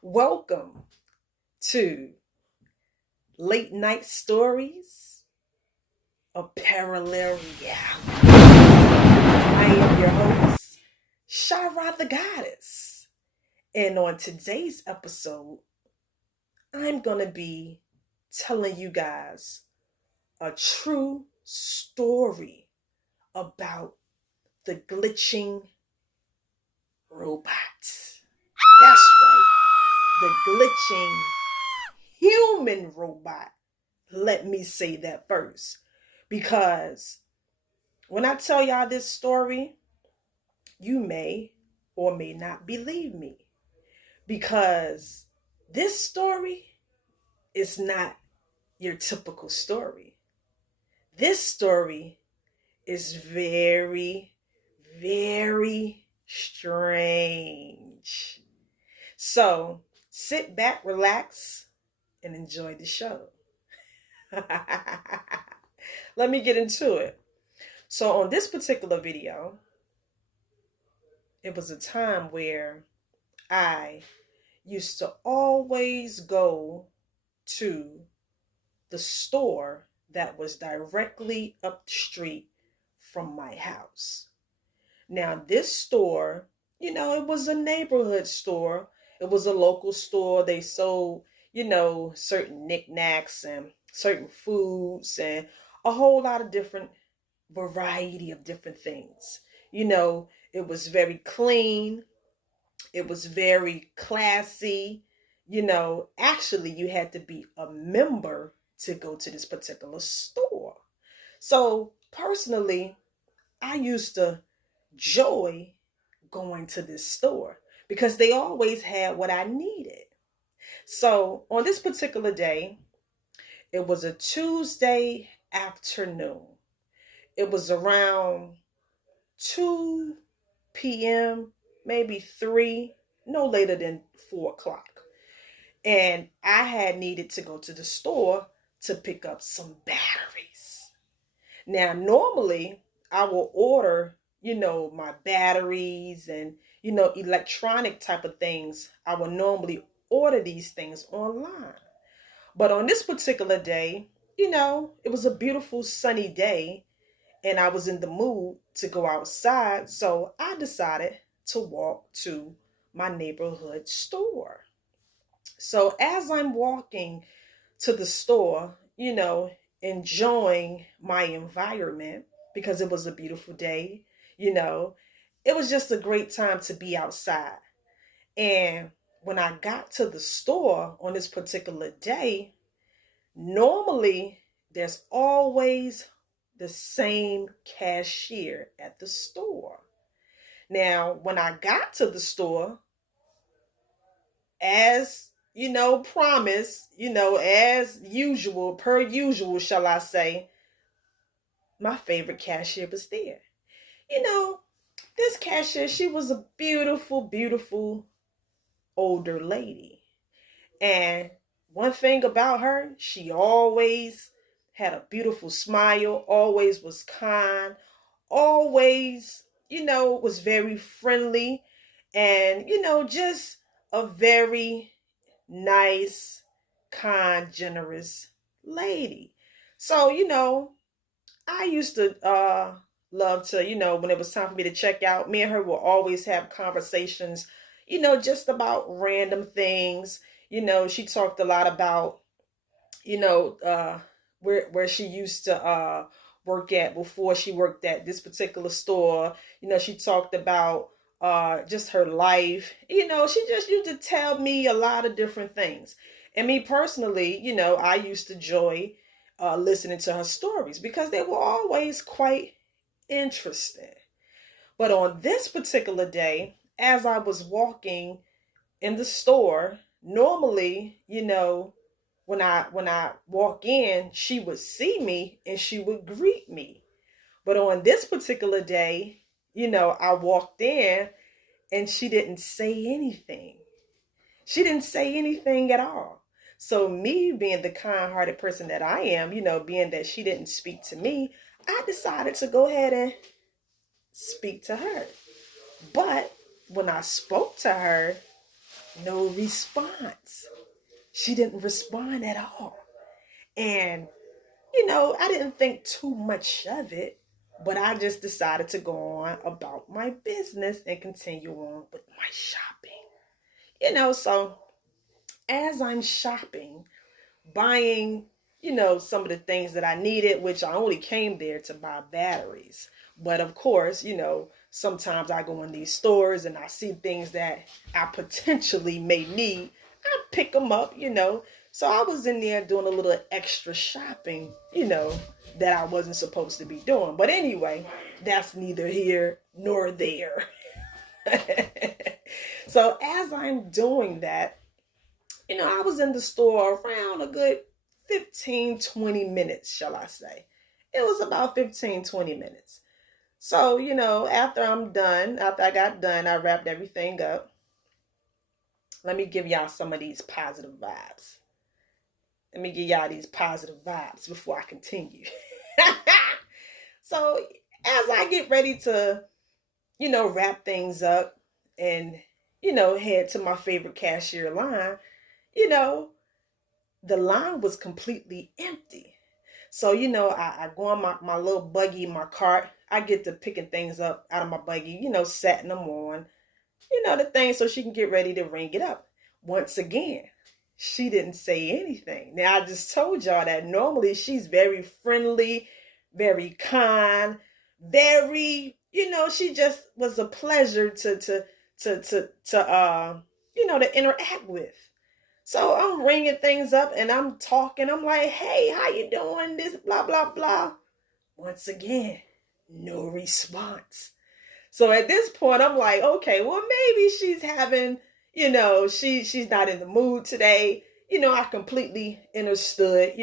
Welcome to Late Night Stories of Parallel Reality. I am your host, Shara the Goddess. And on today's episode, I'm going to be telling you guys a true story about the glitching robot. That's right, the glitching human robot. Let me say that first. Because when I tell y'all this story, you may or may not believe me. Because this story is not your typical story. This story is very, very strange. So sit back, relax, and enjoy the show. Let me get into it. So on this particular video, it was a time where I used to always go to the store that was directly up the street from my house. Now, this store, it was a neighborhood store. It was a local store. They sold, certain knickknacks and certain foods and a whole lot of different variety of different things. It was very clean. It was very classy. Actually, you had to be a member to go to this particular store. So, personally, I used to enjoy going to this store because they always had what I needed. So, on this particular day, it was a Tuesday afternoon. It was around 2 p.m., maybe 3, no later than 4 o'clock. And I had needed to go to the store to pick up some batteries. Now, normally I will order, my batteries and, electronic type of things. I will normally order these things online. But on this particular day, it was a beautiful sunny day and I was in the mood to go outside. So I decided to walk to my neighborhood store. So as I'm walking to the store, enjoying my environment because it was a beautiful day, it was just a great time to be outside. And when I got to the store on this particular day, normally there's always the same cashier at the store. Now, when I got to the store, as promise, as usual, per usual, shall I say, my favorite cashier was there. You know, this cashier, she was a beautiful, beautiful older lady. And one thing about her, she always had a beautiful smile, always was kind, always, was very friendly, and, just a very nice, kind, generous lady. So, I used to love to, when it was time for me to check out, me and her will always have conversations, just about random things. She talked a lot about, you know, uh, where she used to work at before she worked at this particular store. She talked about just her life. She just used to tell me a lot of different things. And me personally, I used to enjoy listening to her stories because they were always quite interesting. But on this particular day, as I was walking in the store, normally, when I walk in, she would see me and she would greet me. But on this particular day, I walked in and she didn't say anything. She didn't say anything at all. So me being the kind-hearted person that I am, being that she didn't speak to me, I decided to go ahead and speak to her. But when I spoke to her, No response. She didn't respond at all. And, I didn't think too much of it, but I just decided to go on about my business and continue on with my shopping. So as I'm shopping, buying, some of the things that I needed, which I only came there to buy batteries. But of course, sometimes I go in these stores and I see things that I potentially may need. I pick them up. So I was in there doing a little extra shopping, that I wasn't supposed to be doing. But anyway, that's neither here nor there. So as I'm doing that, I was in the store around a good 15, 20 minutes, shall I say. It was about 15, 20 minutes. So, after I got done, I wrapped everything up. Let me give y'all some of these positive vibes. Let me give y'all these positive vibes before I continue. So, as I get ready to, wrap things up and, head to my favorite cashier line, the line was completely empty. So, I go on my little buggy, my cart. I get to picking things up out of my buggy, setting them on, the thing so she can get ready to ring it up. Once again, she didn't say anything. Now, I just told y'all that normally she's very friendly, very kind, very, she just was a pleasure to interact with. So I'm ringing things up and I'm talking. I'm like, hey, how you doing? This, blah, blah, blah. Once again, no response. So at this point, I'm like, okay, well, maybe she's having, she's not in the mood today. I completely understood,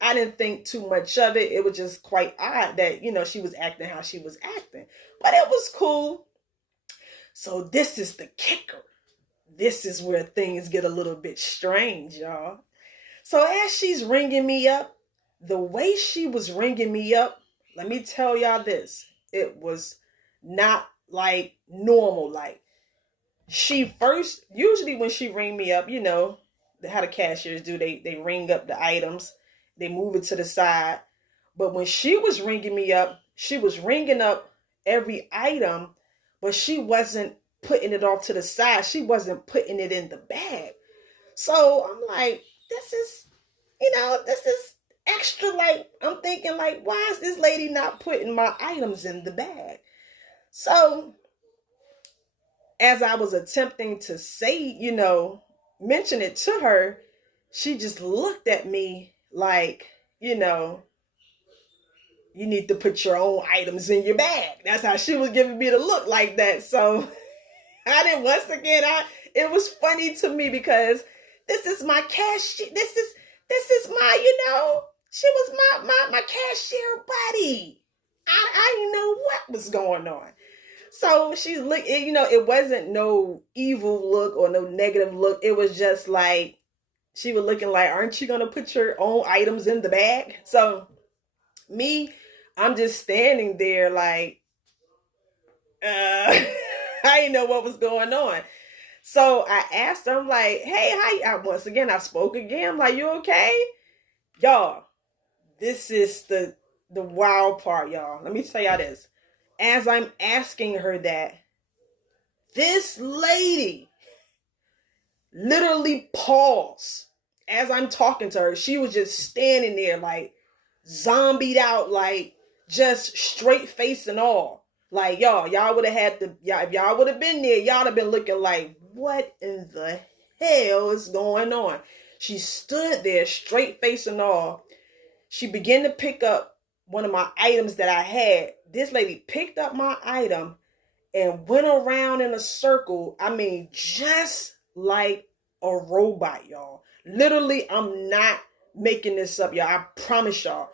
I didn't think too much of it. It was just quite odd that, she was acting how she was acting. But it was cool. So this is the kicker. This is where things get a little bit strange, y'all. So as she's ringing me up, the way she was ringing me up, let me tell y'all this. It was not like normal. Like she first, usually when she ring me up, how the cashiers do, they ring up the items, they move it to the side. But when she was ringing me up, she was ringing up every item, but she wasn't putting it off to the side. She wasn't putting it in the bag. So I'm like, this is extra. Like, I'm thinking like, why is this lady not putting my items in the bag? So as I was attempting to say, mention it to her, she just looked at me like, you need to put your own items in your bag. That's how she was giving me the look like that. So it was funny to me because this is my cashier. This is my, she was my cashier buddy. I didn't know what was going on. So she's looking, it wasn't no evil look or no negative look. It was just like, she was looking like, aren't you going to put your own items in the bag? So I'm just standing there like, I didn't know what was going on. So I asked her, I'm like, hey, once again, I spoke again. I'm like, you okay? Y'all, this is the wild part, y'all. Let me tell y'all this. As I'm asking her that, this lady literally paused. As I'm talking to her, she was just standing there like zombied out, like just straight face and all. Like, y'all would have if y'all would have been there, y'all would have been looking like, what in the hell is going on? She stood there straight face and all. She began to pick up one of my items that I had. This lady picked up my item and went around in a circle. I mean, just like a robot, y'all. Literally, I'm not making this up, y'all. I promise y'all.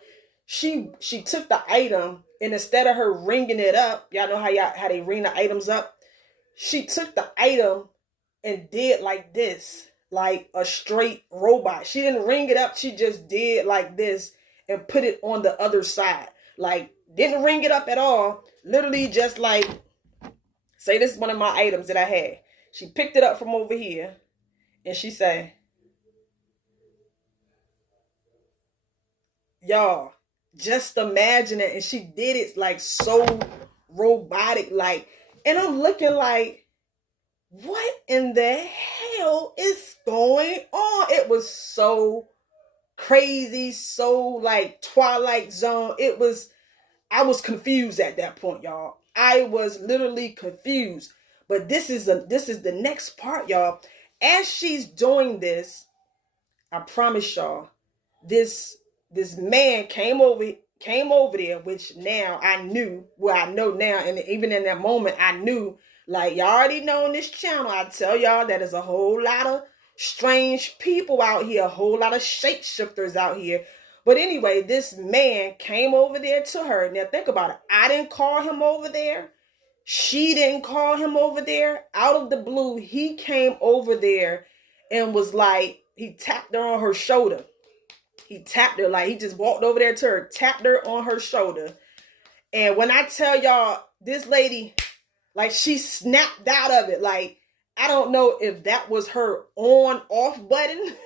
She took the item and instead of her ringing it up, y'all know how they ring the items up. She took the item and did like this, like a straight robot. She didn't ring it up. She just did like this and put it on the other side. Like, didn't ring it up at all. Literally just like, say this is one of my items that I had. She picked it up from over here and she said, y'all, just imagine it. And she did it like so robotic, like, and I'm looking like, what in the hell is going on? It was so crazy, so like Twilight Zone. I was confused at that point, y'all. I was literally confused. But this is the next part, y'all. As she's doing this, I promise y'all, this man came over there, which now I knew, well, I know now, and even in that moment, I knew, like, y'all already know on this channel, I tell y'all that there's a whole lot of strange people out here, a whole lot of shapeshifters out here. But anyway, this man came over there to her. Now think about it. I didn't call him over there. She didn't call him over there. Out of the blue, he came over there and was like, he tapped her on her shoulder. He tapped her, like he just walked over there to her, tapped her on her shoulder. And when I tell y'all, this lady, like, she snapped out of it. Like, I don't know if that was her on-off button.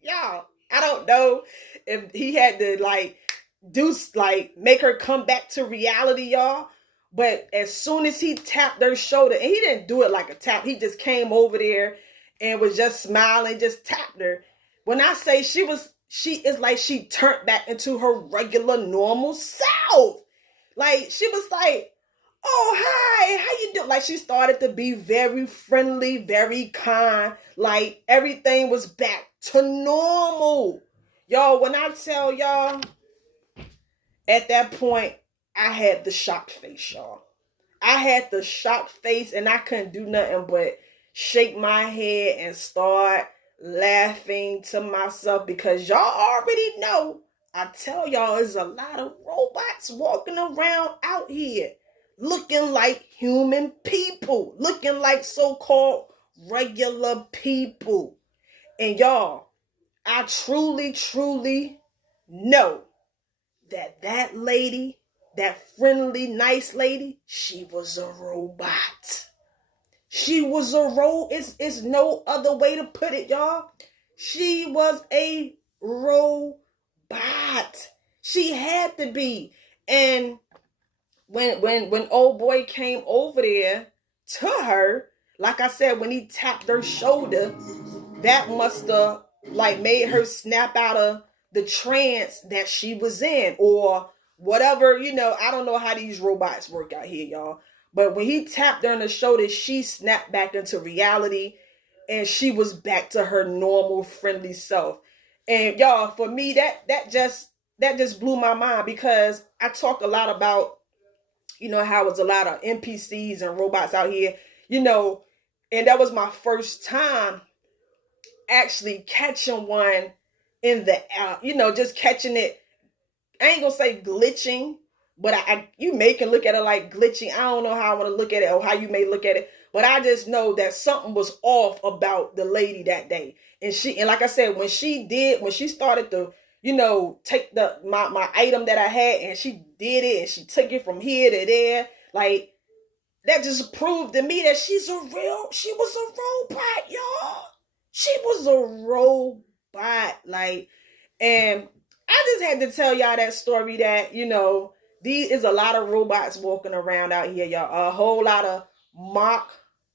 Y'all, I don't know if he had to, like, make her come back to reality, y'all. But as soon as he tapped her shoulder, and he didn't do it like a tap, he just came over there and was just smiling, just tapped her. When I say she is like she turned back into her regular normal self. Like, she was like, oh, hi, how you doing? Like, she started to be very friendly, very kind. Like, everything was back to normal. Y'all, when I tell y'all, at that point, I had the shocked face, y'all. I had the shocked face, and I couldn't do nothing but shake my head and start laughing to myself, because y'all already know, I tell y'all, there's a lot of robots walking around out here looking like human people, looking like so-called regular people. And y'all, I truly, truly know that lady, that friendly, nice lady, she was a robot. She was a it's no other way to put it, y'all. She was a robot. She had to be. And when old boy came over there to her, like I said, when he tapped her shoulder, that must have like made her snap out of the trance that she was in, or whatever, I don't know how these robots work out here, y'all. But when he tapped her on the shoulder, she snapped back into reality, and she was back to her normal, friendly self. And y'all, for me, that just blew my mind, because I talk a lot about, how it's a lot of NPCs and robots out here, and that was my first time actually catching one in the, just catching it. I ain't gonna say glitching, but you may can look at it like glitching. I don't know how I want to look at it, or how you may look at it, but I just know that something was off about the lady that day. And like I said, when she started to, take my item that I had, and she did it, and she took it from here to there, like, that just proved to me that she was a robot, y'all. She was a robot, like, and I just had to tell y'all that story, that, these is a lot of robots walking around out here, y'all. A whole lot of Mach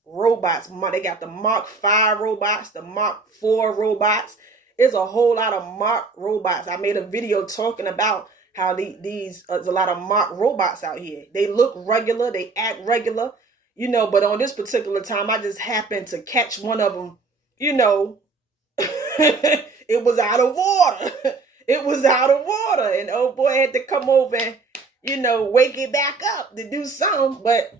robots. They got the Mach 5 robots, the Mach 4 robots. There's a whole lot of Mach robots. I made a video talking about how there's a lot of Mach robots out here. They look regular, they act regular, but on this particular time, I just happened to catch one of them, it was out of water. It was out of water, and old boy had to come over and, wake it back up to do something. But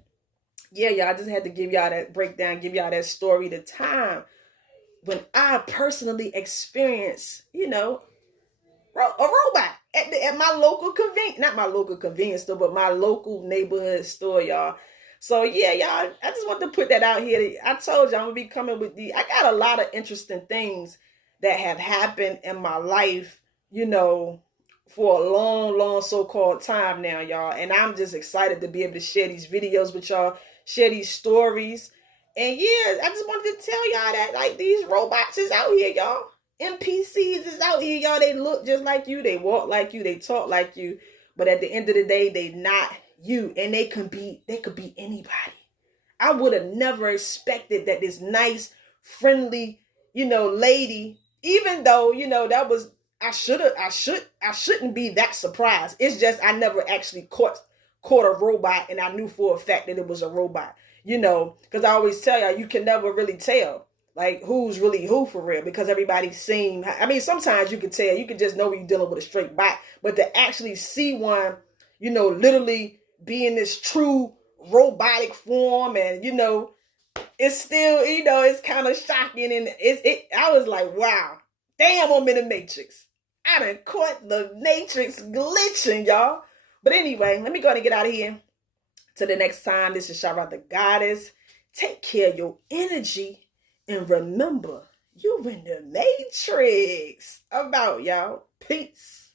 yeah, y'all, I just had to give y'all that breakdown, give y'all that story, the time when I personally experienced, a robot at my local not my local convenience store, but my local neighborhood store, y'all. So yeah, y'all, I just want to put that out here. I told you I'm gonna be coming with I got a lot of interesting things that have happened in my life, for a long, long so-called time now, y'all. And I'm just excited to be able to share these videos with y'all, share these stories. And yeah, I just wanted to tell y'all that like these robots is out here, y'all. NPCs is out here, y'all. They look just like you, they walk like you, they talk like you, but at the end of the day, they not you, and they could be anybody. I would have never expected that this nice, friendly, lady, even though, that was I shouldn't be that surprised. It's just I never actually caught a robot and I knew for a fact that it was a robot. Because I always tell y'all you can never really tell like who's really who for real because everybody seem I mean sometimes you can tell, you can just know when you're dealing with a straight bot, but to actually see one, literally be in this true robotic form and it's still, it's kind of shocking and I was like, wow, damn, I'm in the Matrix. I done caught the Matrix glitching, y'all. But anyway, let me go ahead and get out of here. Till the next time, this is Shara the Goddess. Take care of your energy and remember, you're in the Matrix. I'm out, y'all. Peace.